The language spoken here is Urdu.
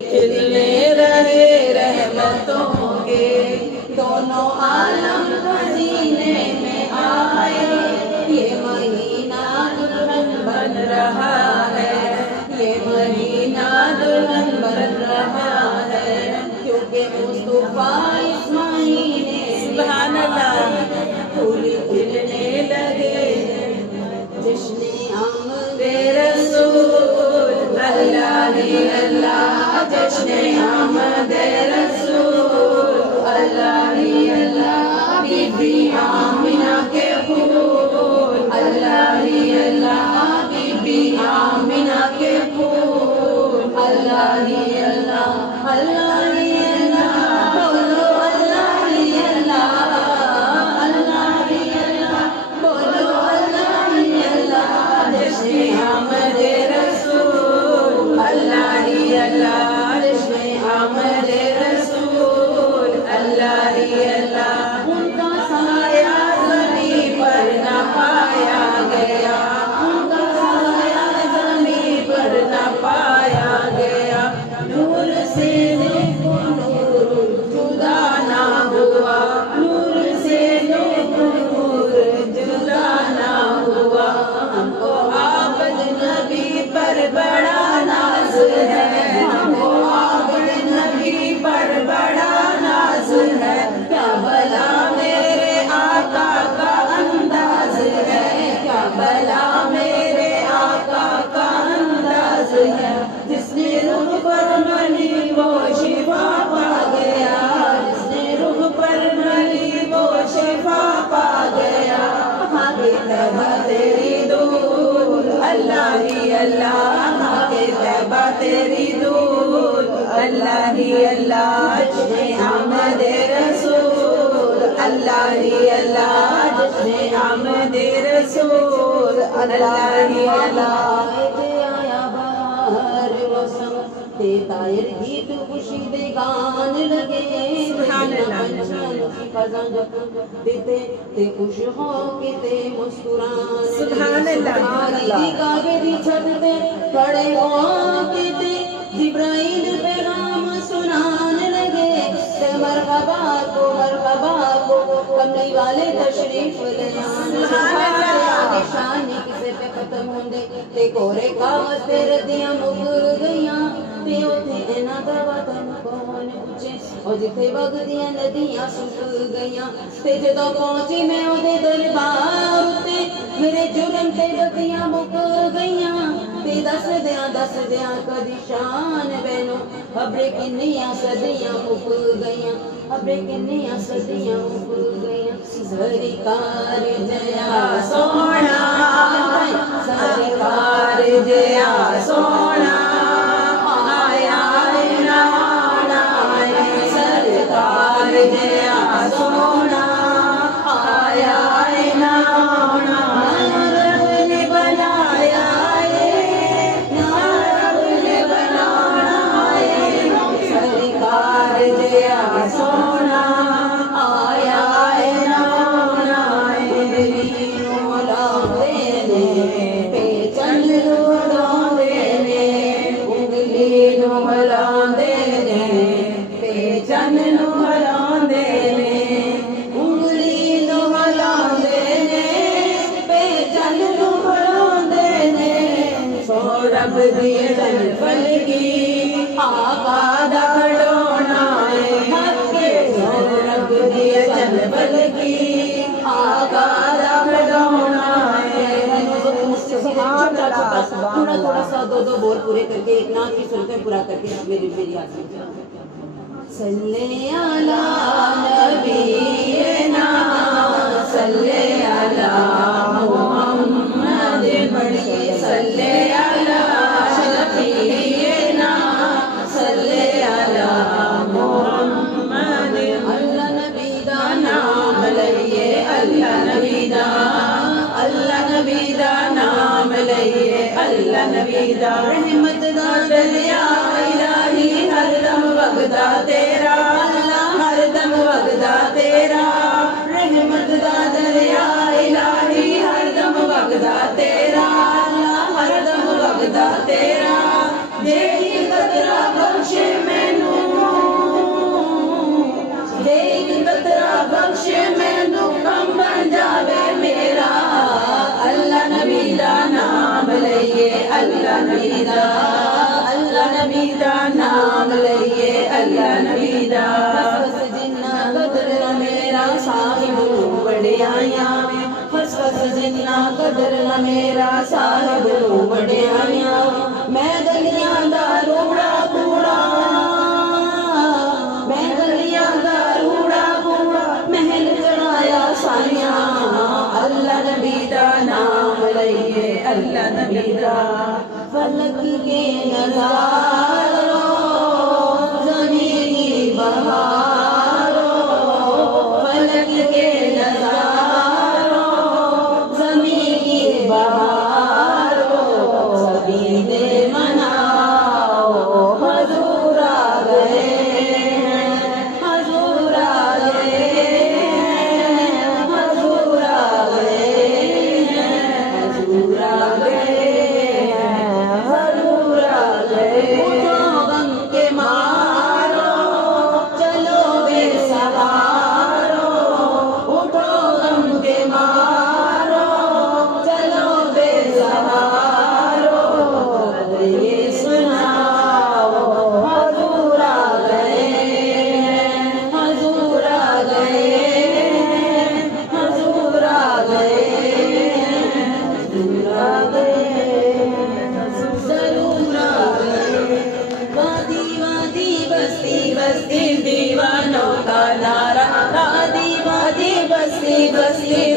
کھلنے رہے رحمتوں کے دونوں عالم خزینے میں آئے، یہ مہینہ دلہن بن رہا ہے، یہ مہینہ دلہن بن رہا ہے، کیونکہ مصطفیٰ اس مہینے سبحان اللہ پھول کھلنے لگے، جشن آمد رسول اللہ ہی اللہ، جشن آمد رسول اللہ ہی اللہ، بی بی آمنہ کے پھول اللہ ہی اللہ، بی بی آمنہ کے پھول اللہ ہی اللہ، اللہ ہی اللہ، بولو اللہ ہی اللہ، اللہ ہی اللہ، بولو اللہ ہی اللہ، جشن آمد رسول اللہ ہی اللہ، جشن آمد رسول اللہ ہی اللہ، ان کا سایہ زمین پر نہ پایا گیا، ان کا سایہ زمین پر نہ پایا گیا، نور سے نور جدا نہ ہوا، نور سے نور جدا نہ ہوا، ہم کو عابد نبی پر بڑا ناز ہے، ہم کو عابد نبی پر بڑا ناز ہے، کیا بلا میرے آقا کا انداز ہے، کیا بلا میرے آقا کا انداز ہے، جس نے رخ پر ملی وہ شفا پا گیا، جس نے رخ پر ملی وہ شفا پا گیا، ہاں کے طیبہ تیری دور اللہ ہی اللہ، ہاں کے طیبہ تیری دور اللہ ہی اللہ، جشن آمد رسول اللہ ہی اللہ، جشن آمد رسول اللہ ہی اللہ، آیا بہار موسم تے طائر گیت خوشی دے گان لگے، سبحان اللہ خزاں جب دیتے تے خوش ہو کے تے مسکران، سبحان اللہ کعبے دی چھت تے کھڑے ہو کے تے جبرائیل پیغام سنان لگے، تے مرحبا کو کملی والے تشریف لے آن، سبحان اللہ شان کسے پہ ختم ہوندے تے کورے کاغذ تے ردیاں مک گئیاں، تے اوتھے اینا دا وطن کون پوچھے، اور جتھے وگدیاں ندیاں سک گئیاں، تے جدوں پہنچی میں اودے دربار تے میرے جرم تے بدیاں مک گئیاں، تے دس دیاں کدی شان بینو خبریں کنیاں صدیاں مک گئیاں، خبریں کنیاں صدیاں مک گئیاں، سرکار جیا سونا، سرکار جیا سونا آیا سرکار جیا سونا آیا رب نے بنایا رب نے بنایا، سرکار جیا سونا آیا رب دیے دل فلکی آقا دا کھڑونا ہے، رب دیے دل فلکی آقا دا کھڑونا ہے، تھوڑا سا دو بول پورے کر کے ایک نعت کی سنتے پورا کر کے میری آسان صلی علی نبینا صلی علی محمد بڑی صلی علی شفیعنا صلی علی محمد، اللہ نبی دا نام لئیے، اللہ نبی دا نام لئیے، اللہ نبی دا رحمت دا دریا الہی ہر دم وگدا تیرا، اللہ ہر دم وگدا تیرا، رحمت دا دریا الہی ہر دم وگدا تیرا، اللہ ہر دم وگدا تیرا، دیکھی قطرہ بخشے دا نام لئیے اللہ نبی دا فس جنہ قدر نہ میرا صاحب وڈیاں فس جنہ قدر نہ میرا صاحب وڈیاں میں گلیاں دا روڑا کوڑا میں گلیاں دا روڑا کوڑا محل چڑھایا سائیاں اللہ نبی دا نام لئیے اللہ نبی دا فلک کے نظاروں زمینی بہاروں فلک کے نظاروں زمینی بہاروں سبھی دے مناؤ حضور آ گئے حضور آ گئے حضور آ گئے حضور آ گئے بستی دیوانوں کا نعرہ وادی وادی بستی بستی